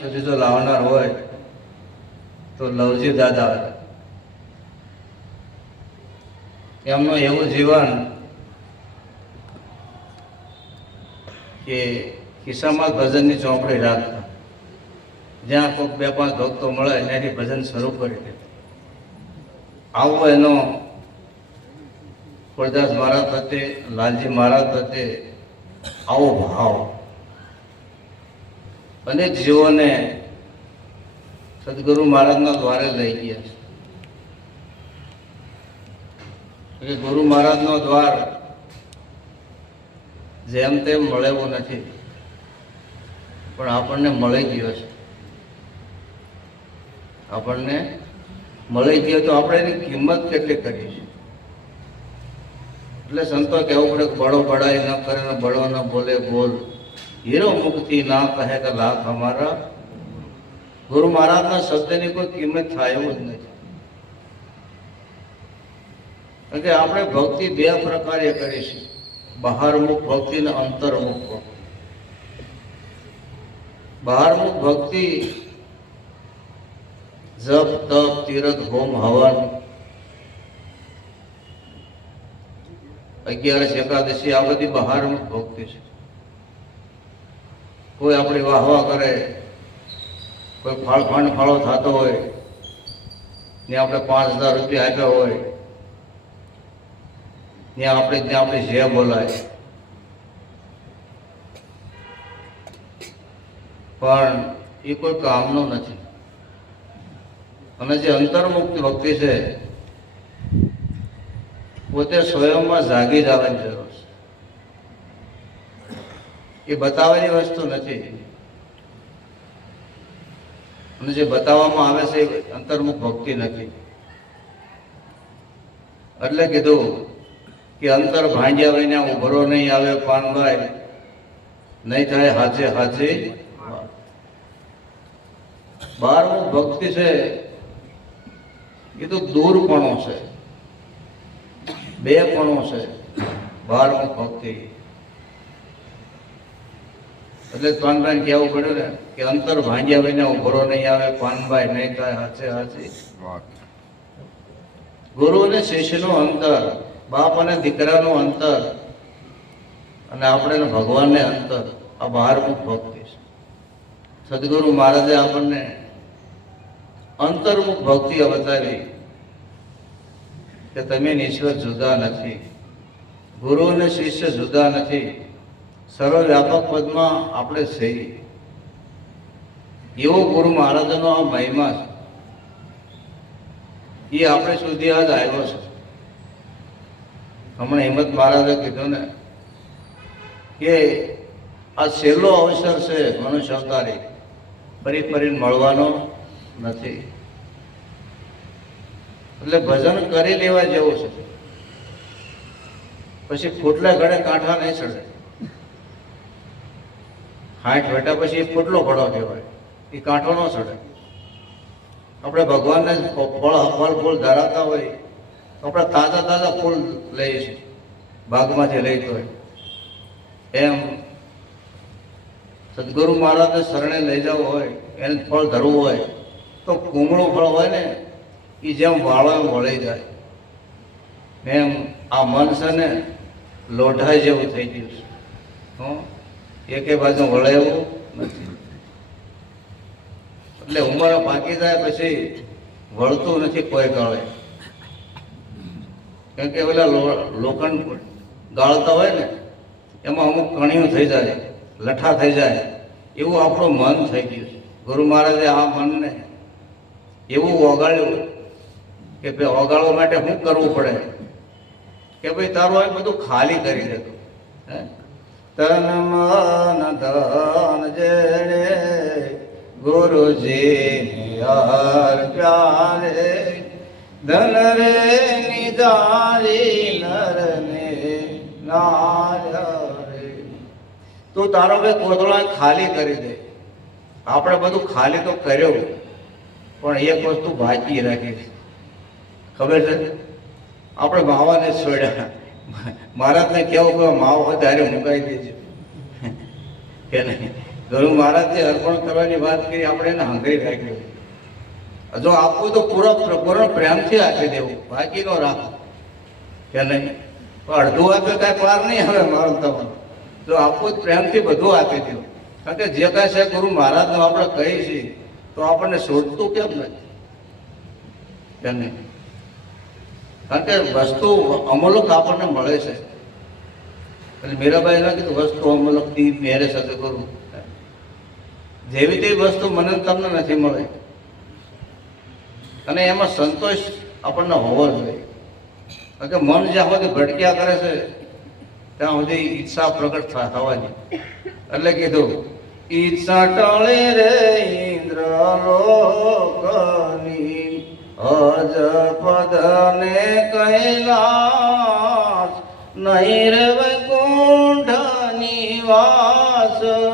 સુધી જો લાવનાર હોય, તો લવજી દાદા એમનું એવું જીવન કે ખિસ્સામાં ભજનની ચોપડી રાખતા. જ્યાં કોઈક બે પાંચ ભક્તો મળે, એનાથી ભજન શરૂ કરી દે. આવો એનો ખોરદાસ મહારાજ પ્રત્યે, લાલજી મહારાજ પ્રત્યે આવો ભાવ. અનેક જીવોને સદગુરુ મહારાજના દ્વારે લઈ ગયા છે. ગુરુ મહારાજનો દ્વાર જેમ તેમ મળેવો નથી, પણ આપણને મળી ગયો છે. આપણને મળી ગયો તો આપણે એની કિંમત કેટલી કરી છે એટલે સંતો કહેવું પડે બળો બડાઈ ન કરે બળો ન બોલે, બોલ. હીરો મુક્તિ ના કહે કે લાખ અમારા ગુરુ મહારાજના શબ્દની કોઈ કિંમત થાય એવું જ નથી કારણ કે આપણે ભક્તિ બે પ્રકારે કરીશું બહારમુખ ભક્તિ અને અંતર્મુખ ભક્તિ બહારમુખ ભક્તિ જપ તપ તીરથ હોમ હવન અગિયારસ એકાદશી આ બધી બહારમુખ ભક્તિ છે કોઈ આપણી વાહ વાહ કરે, કોઈ ફાળ ફાંડ ફાળો થતો હોય, ને આપણે પાંચ હજાર રૂપિયા આપ્યા હોય ત્યાં આપણે ત્યાં આપણી જે બોલાય. પણ એ કોઈ કામનું નથી. અને જે અંતર્મુક્ત ભક્તિ છે, પોતે સ્વયંમાં જાગી જવાની જરૂર છે. એ બતાવવાની વસ્તુ નથી. અને જે બતાવવામાં આવે છે એ અંતર્મુખ ભક્તિ નથી. એટલે કીધું કે અંતર ભાંગ્યા વિના ઉભરો નહીં આવે પાનભાઈ નહીં થાય હાથે હાથે બારમું ભક્તિ છે, એ તો દૂરપણો છે. બે પણો છે, બારમું ભક્તિ. એટલે પાનભાઈ કહેવું પડ્યું ને કે અંતર ભાંગ્યા વિના ઉભરો નહીં આવે પાનભાઈ નહીં થાય હાથે હાથે ગુરુ અને શિષ્યનું અંતર બાપ અને દીકરાનું અંતર અને આપણે ભગવાનને અંતર આ બહારમુખ ભક્તિ છે. સદગુરુ મહારાજે આપણને અંતર્મુખ ભક્તિ બતાવી કે તમે ઈશ્વર જુદા નથી. ગુરુ અને શિષ્ય જુદા નથી. સર્વ વ્યાપક પદમાં આપણે સહી. એવો ગુરુ મહારાજનો આ મહિમા છે. એ આપણે સુધી આજ આવ્યો છે. હમણાં હિંમત મહારાજે કીધું ને કે આ છેલ્લો અવસર છે મનુષ્ય અવતારી. ફરી ફરી મળવાનો નથી. એટલે ભજન કરી લેવા જેવું છે. પછી ખોટલા ઘડે કાંઠા નહીં ચડે. હાઠ વેટા પછી ફૂટલો ફળો કહેવાય. એ કાંઠો ન ચડે. આપણે ભગવાનને ફળ ફળ ફૂલ ધરાવતા હોય, તો આપણે તાજા તાજા ફૂલ લઈએ છીએ. બાગમાંથી લઈ હોય. એમ સદગુરુ મહારાજને શરણે લઈ જવું હોય, એને ફળ ધરવું હોય, તો કુમળું ફળ હોય ને એ જેમ વાળો એમ વળી જાય. એમ આ મન છે ને લોઢાઈ જેવું થઈ ગયું છે. હં? એકે બાજુ વળે નથી. એટલે ઉંમર પાકી જાય પછી વળતું નથી કોઈ ગાળે. કારણ કે પેલા લોખંડ ગાળતા હોય ને, એમાં અમુક કણીઓ થઈ જાય લઠ્ઠા થઈ જાય. એવું આપણું મન થઈ ગયું છે. ગુરુ મહારાજે આ મનને એવું ઓગાળ્યું કે ભાઈ ઓગાળવા માટે શું કરવું પડે? કે ભાઈ તારું આ બધું ખાલી કરી દેતું હે? તન મન ધન જેણે ગુરુજી યાર પ્યારે ધન રે નિધારી નર ને તું તારો બે કોથળા ખાલી કરી દે. આપણે બધું ખાલી તો કર્યું પણ એક વસ્તુ બાકી રાખી ખબર છે? આપણે ભાવાને છોડ્યા. મહારાજને કેવું કે માવો ત્યારે મુકાઈ દેજો કે નહીં? ગુરુ મહારાજને અર્પણ કરવાની વાત કરી, આપણે એને હંગરી રાખ્યો જો આપવું તો પૂરો પૂરો પ્રેમથી આપી દેવું, બાકી નો રાખો. કે નહીં? અડધું આપે કાંઈ પાર નહીં હવે મારું તમારું જો આપવું જ પ્રેમથી બધું આપી દેવું. કારણ કે જે કાંઈ છે ગુરુ મહારાજનું આપણે કહીએ છીએ, તો આપણને છોડતું કેમ નથી? કે નહીં? કારણ કે વસ્તુ અમુલક આપણને મળે છે. એટલે મીરાબાઈ ના કીધું, વસ્તુ અમલકથી મેરે સાથે કરું. જેવી તેવી વસ્તુ મને તમને નથી મળે. અને એમાં સંતોષ આપણને હોવો જોઈએ. કારણ કે મન જ્યાં સુધી ભટક્યા કરે છે, ત્યાં સુધી ઈચ્છા પ્રગટ થવાની. એટલે કીધું, ઈચ્છા ટળે રે ઇન્દ્ર લોકની અજ પદ ને કૈલાસ નહીં રે વૈકુંઠ નિવાસના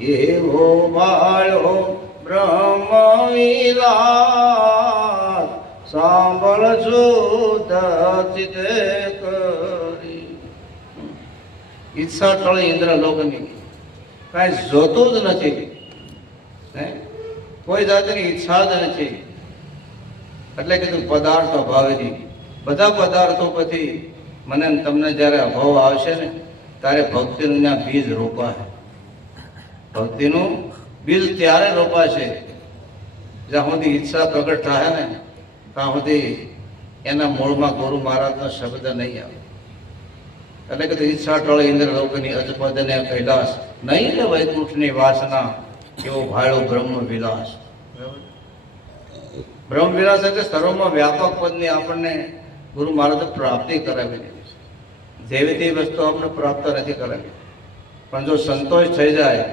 એવો બાળો બ્રહ્મ વિલાસ સાંભળ શુદ્ધ ચિતે કરી. ઈચ્છા ટળે ઇન્દ્ર લોકની. કાંઈ જોતું જ નથી. કોઈ જાતની ઈચ્છા જ નથી. એટલે કીધું, પદાર્થ અભાવની બધા પદાર્થો પછી મને તમને જ્યારે અભાવ આવશે ને, ત્યારે ભક્તિનું ત્યાં બીજ રોપાશે. ભક્તિનું બીજ ત્યારે રોપાશે, જ્યાં સુધી ઈચ્છા પ્રગટ થાય ને, ત્યાં સુધી એના મૂળમાં ગુરુ મહારાજનો શબ્દ નહીં આવે. એટલે કે ઈચ્છા ટળે ઇન્દ્ર લોકની અજપદ ને કૈલાસ. નહીં ને વૈકુંઠની વાસના, એવો ભાળો બ્રહ્મ વિલાસ? બ્રહ્મ વિલાસ એટલે સર્વમાં વ્યાપક પદની આપણને ગુરુ મહારાજે પ્રાપ્તિ કરાવી દીધી છે. જેવી તેવી વસ્તુ આપણે પ્રાપ્ત નથી કરાવી. પણ જો સંતોષ થઈ જાય,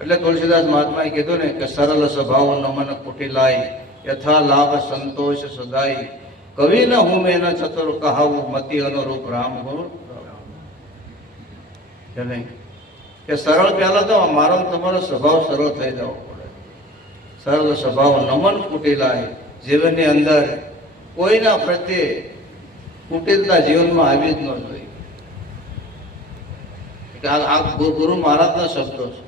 એટલે તુલસીદાસ મહાત્માએ કીધું ને કે સરળ સ્વભાવ નમન કુટિલાય યથા લાભ સંતોષ સદાય. કવિ ન હું મેં ન છતર કહાવું, મતિ અનુરૂપ રામ ગુરુ. કે સરળ પહેલા તો મારો તમારો સ્વભાવ સરળ થઈ જવો. સરળ સ્વભાવ નમન કુટિલાય જીવનની અંદર કોઈના પ્રત્યે કુટિલતા જીવનમાં આવી જ ન જોઈએ. એટલે આ ગુરુ મહારાજના શબ્દો છે.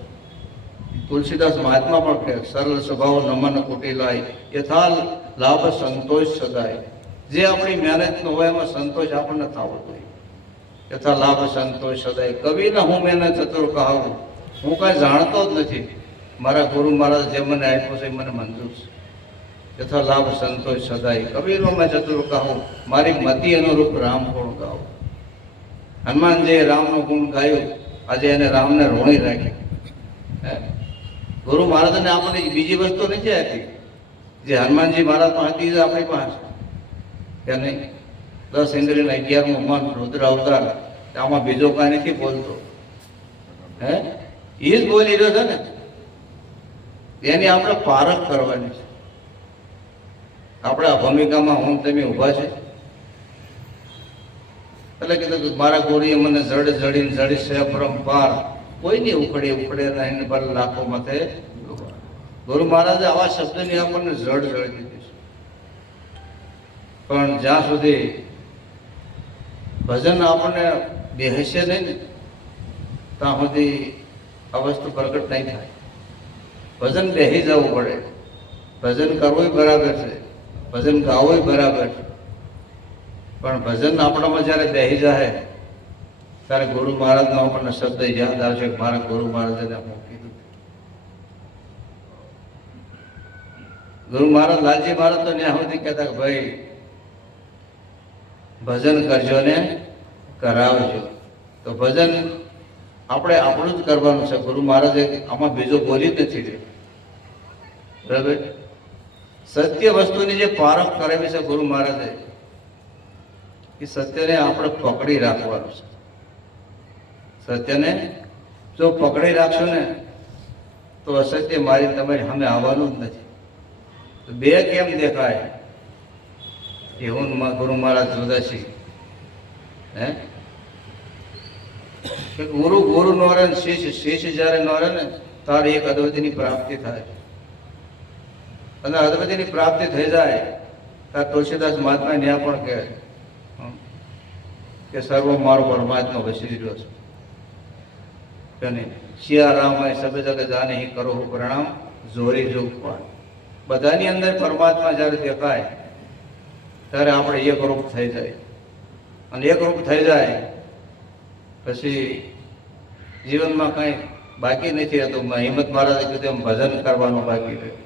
તુલસીદાસ મહાત્મા પણ કહે સરળ સ્વભાવ નમન કુટિલાય યથા લાભ સંતોષ સદાય. જે આપણી મહેનતનો હોય એમાં સંતોષ આપણને થવો જોઈએ. યથા લાભ સંતોષ સદાય. કવિને હું મહેનત ચતુર કહાવું હું કાંઈ જાણતો જ નથી. મારા ગુરુ મહારાજ જે મને આપ્યો છે એ મને મંજૂર છે. યથા લાભ સંતોષ સદાય. કબીરોમાં ચતુર કહું મારી મતિ અનુરૂપ રામ ગુણ ગાઉં હનુમાનજીએ રામનો ગુણ ગાયો. આજે એને રામને રોણી રાખી. હે? ગુરુ મહારાજને આપણને બીજી વસ્તુ નથી આપી. જે હનુમાનજી મહારાજ પાસે આપણી પાસે. કે નહીં? દસ ઇન્દ્રિયના અગિયારમો મન, રુદ્ર, અવતાર. આમાં બીજો કાંઈ નથી બોલતો. હે? એ જ બોલી રહ્યો છે ને? એની આપણે પારખ કરવાની છે. આપણે આ ભૂમિકામાં હું તમે ઊભા છે. એટલે કીધું કે મારા ગોળીએ મને જડ જડીને જડી છે પરંપાર કોઈ નહીં ઉખડે ઉખડે રહીને પર લાખો માથે ગુરુ મહારાજે આવા શબ્દની આપણને જડ જડી દીધી છે. પણ જ્યાં સુધી ભજન આપણને બેહશે નહીં ને, ત્યાં સુધી આ વસ્તુ પ્રગટ નહીં થાય. ભજન બેહી જવું પડે. ભજન કરવું બરાબર છે. ભજન ગાવું બરાબર છે. પણ ભજન આપણામાં જ્યારે બેહી જાય, ત્યારે ગુરુ મહારાજનો આપણને શબ્દ યાદ આવશે મારા ગુરુ મહારાજને મૂકી કીધું. ગુરુ મહારાજ લાલજી મહારાજ તો ત્યાં સુધી કહેતા ભાઈ, ભજન કરજો ને કરાવજો. તો ભજન આપણે આપણું જ કરવાનું છે. ગુરુ મહારાજે આમાં બીજો બોલી જ નથી બરાબર? સત્ય વસ્તુની જે પારખ કરાવી છે ગુરુ મહારાજે, એ સત્યને આપણે પકડી રાખવાનું છે. સત્યને જો પકડી રાખશો ને, તો અસત્ય મારી તમારી સામે આવવાનું જ નથી. બે કેમ દેખાય? માં ગુરુ મહારાજ જોદાસી હે? ગુરુ ગુરુ નોરે શિષ્ય શિષ્ય જ્યારે નોરે ને તારે એક અદ્વૈતની પ્રાપ્તિ થાય. અને અદ્વૈતની પ્રાપ્તિ થઈ જાય ત્યારે તુલસીદાસ મહાત્મા ન્યા પણ કહે કે સર્વ મારો પરમાત્મા વસી રહ્યો છે. અને શિયારામ સિયારામાય સબે જગ જાને હિ કરો પ્રણામ, જોરી જોગ પણ બધાની અંદર પરમાત્મા જ્યારે દેખાય, ત્યારે આપણે એક રૂપ થઈ જાય. અને એક રૂપ થઈ જાય પછી જીવનમાં કાંઈ બાકી નથી હતું હિંમત મહારાજે કીધું એમ, ભજન કરવાનું બાકી રહ્યું.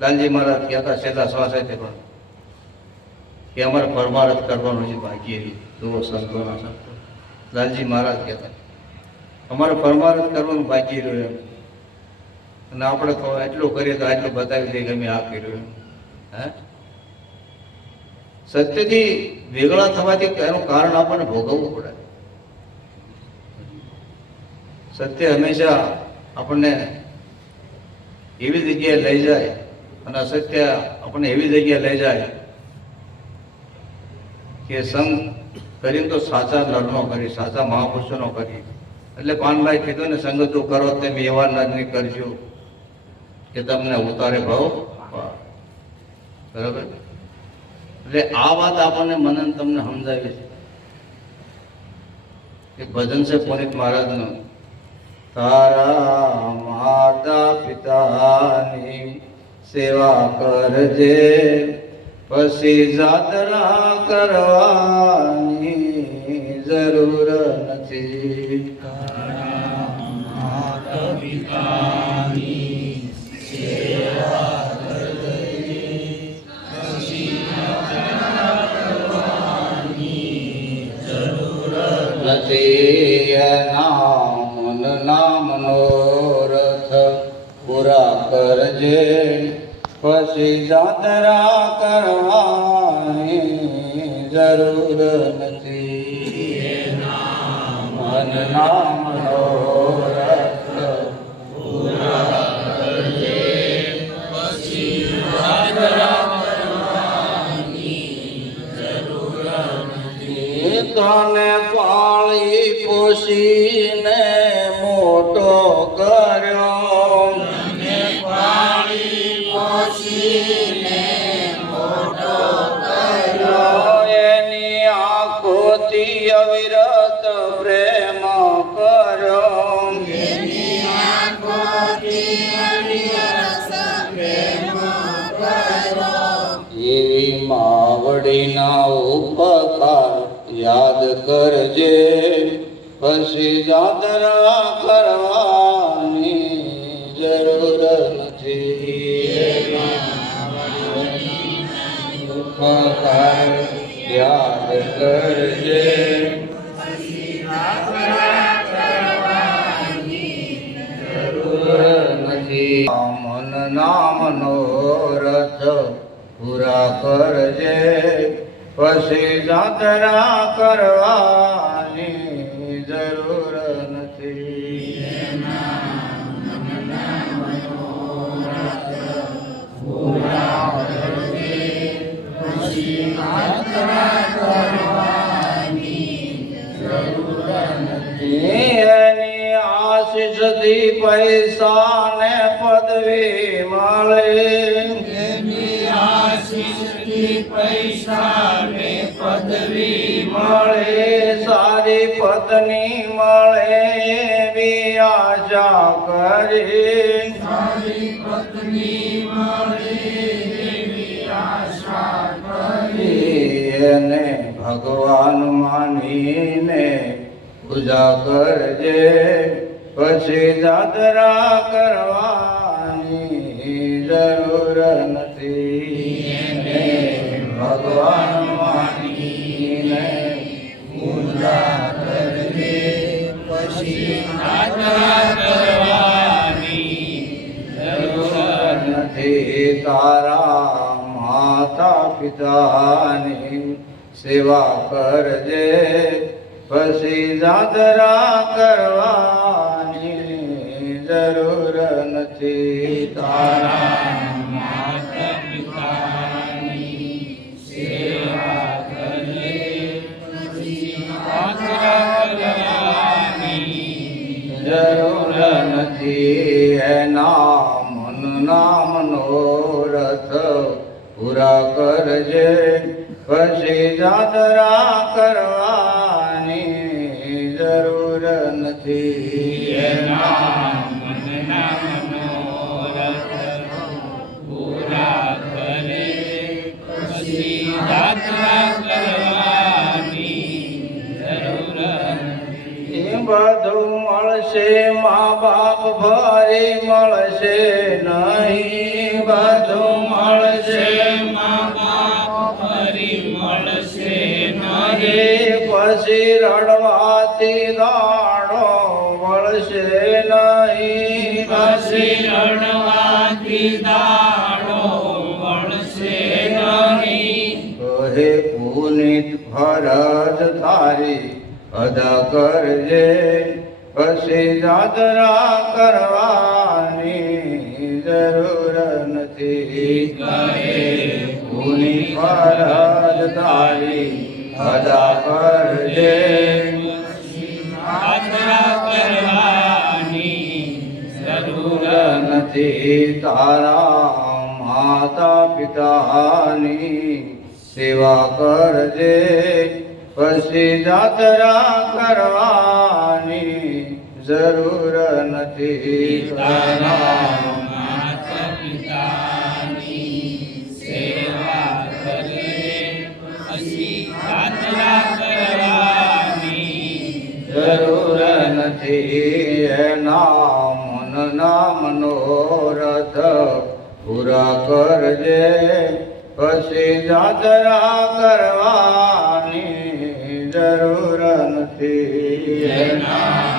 લાલજી મહારાજ કહેતા છેલ્લા શ્વાસે પણ. કે અમારે પરમારથ કરવાનું છે બાકી જુઓ સંતોના સંતો લાલજી મહારાજ કહેતા અમારે પરમારથ કરવાનું બાકી રહ્યું એમ. અને આપણે તો એટલું કરીએ તો આટલું બતાવી દઈએ કે અમે આ કર્યું એમ. હે? સત્યથી વેગળા થવાથી એનું કારણ આપણને ભોગવવું પડે. સત્ય હંમેશા આપણને એવી જગ્યાએ લઈ જાય અને અસત્ય આપણને એવી જગ્યાએ લઈ જાય કે સંગ કરીને તો સાચા લડનો કરી, સાચા મહાપુરુષોનો કરી. એટલે પાનભાઈ કીધું ને સંગતો કરો તેમ એવા નજની કરજો કે તમને ઉતારે ભાવ બરાબર? એટલે આ વાત આપણને મનન તમને સમજાવી છે. કે ભજન છે પુનિત મહારાજનું. તારા માતા પિતાની સેવા કરજે. પછી જાતરા કરવાની જરૂર નથી. નથી એના મન કરજે પછી જાતરા કરવાની જરૂર નથી. મન નામ તને પાળી પોષીને મોટો કર્યો. કરજે. પછી જાતરા કરવાની જરૂર નથી. ઉપકાર યાદ કરજે. મન નામનો રથ પૂરા કરજે. પછી જાતરા કરવાની એને ભગવાન માનીને પૂજા કરજે, પછી જાતરા કરવાની જરૂર નથી. ભગવાન માનીને પૂજા કરજે, પછી જાતરા કરવાની તારા માતા પિતાની સેવા કરજે. પછી જાતરા કરવાની જરૂર નથી. તારા જરૂર નથી. એના નામનો રથ પૂરા કરજે પછી જાતરા કરવાની જરૂર નથી. મળશે નહીં બધું મળશે. એ પછી રડવાથી દાડો મળશે નહીં. કહે પુનિત ફરજ તારી અદા કરજે પછી જાદરા કરવાની જરૂર નથી. પુનિત ફરજ તારી અદા કરજે નથી. તારા માતા પિતાની સેવા કરજે. પછી જાતરા કરવાની જરૂર નથી. જરૂર નથી. નામ મનના મનોરથ પૂરા કરજે. પછી જાતરા કરવાની જરૂર નથી. એના